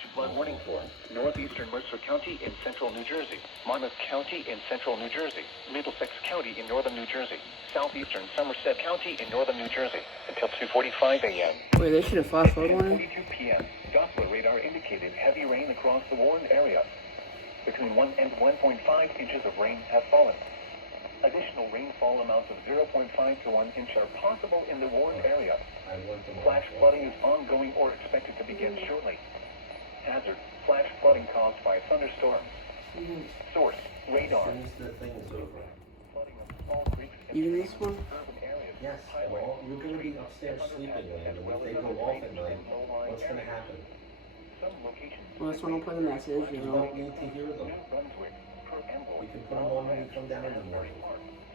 flash flood warning for northeastern Mercer County in central New Jersey, Monmouth County in central New Jersey, Middlesex County in northern New Jersey, southeastern Somerset County in northern New Jersey until 2:45 a.m. Wait, they should have flash flood warning? 2:42 p.m. Doppler radar indicated heavy rain across the warned area. Between 1 and 1.5 inches of rain have fallen. Additional rainfall amounts of 0.5 to 1 inch are possible in the warned area. Flash flooding is ongoing or expected to begin shortly. Hazard: flash flooding caused by thunderstorms. Source: radar. Even this one? Yes, well, you're going to be upstairs sleeping, and when they go off at night, what's going to happen? Well, this one will play the message, You don't need to hear them. You can put them on when you come down in the morning.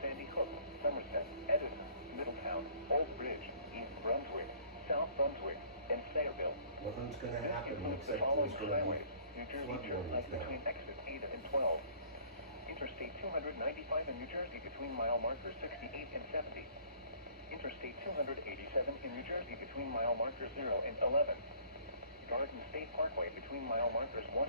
Sandy Hook, Somerset, Edison, Middletown, Old Bridge, East Brunswick, South Brunswick, and Sayreville. Nothing's going to happen except there's going to be New Jersey turnpike between exit 8 and 12. Interstate 295 in New Jersey between mile markers 68 and 70. Interstate 287 in New Jersey between mile markers 0 and 11. Garden State Parkway between mile markers 1